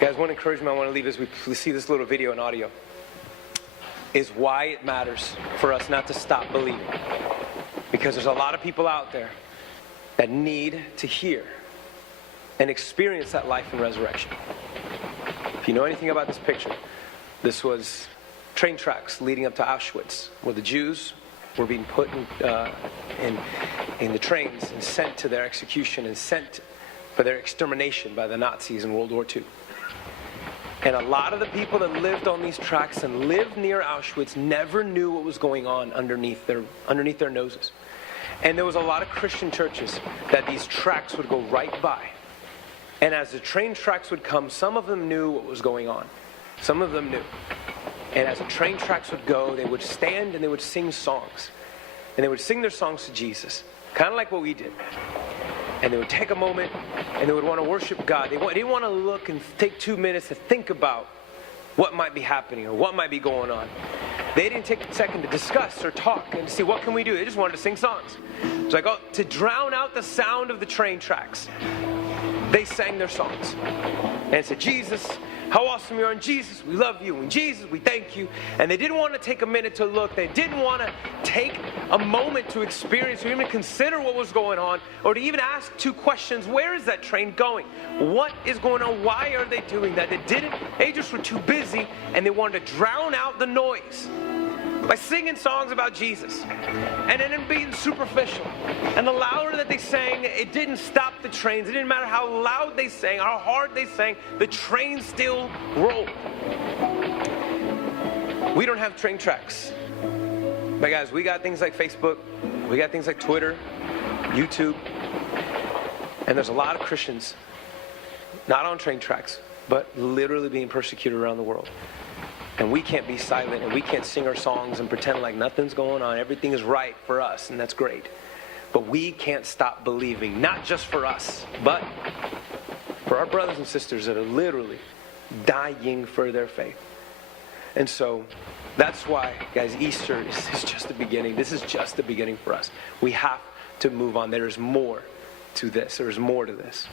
Guys, one encouragement I want to leave as we see this little video and audio is why it matters for us not to stop believing. Because there's a lot of people out there that need to hear and experience that life and resurrection. If you know anything about this picture, this was train tracks leading up to Auschwitz, where the Jews were being put in the trains and sent to their execution and sent for their extermination by the Nazis in World War II. And a lot of the people that lived on these tracks and lived near Auschwitz never knew what was going on underneath their noses. And there was a lot of Christian churches that these tracks would go right by. And as the train tracks would come, some of them knew what was going on. Some of them knew. And as the train tracks would go, they would stand and they would sing songs. And they would sing their songs to Jesus, kind of like what we did. And they would take a moment and they would want to worship God. They didn't want to look and take 2 minutes to think about what might be happening or what might be going on. They didn't take a second to discuss or talk and to see what can we do. They just wanted to sing songs. It's like, to drown out the sound of the train tracks, they sang their songs. And it said, Jesus, how awesome you are. And Jesus, we love you. And Jesus, we thank you. And they didn't want to take a minute to look. They didn't want to take a moment to experience or even consider what was going on, or to even ask 2 questions. Where is that train going? What is going on? Why are they doing that? They just were too busy, and they wanted to drown out the noise by singing songs about Jesus, and then being superficial. And the louder that they sang, it didn't stop the trains. It didn't matter how loud they sang, how hard they sang, the train still rolled. We don't have train tracks. But guys, we got things like Facebook, we got things like Twitter, YouTube, and there's a lot of Christians, not on train tracks, but literally being persecuted around the world. And we can't be silent, and we can't sing our songs and pretend like nothing's going on. Everything is right for us, and that's great. But we can't stop believing, not just for us, but for our brothers and sisters that are literally dying for their faith. And so that's why, guys, Easter is just the beginning. This is just the beginning for us. We have to move on. There is more to this. There is more to this.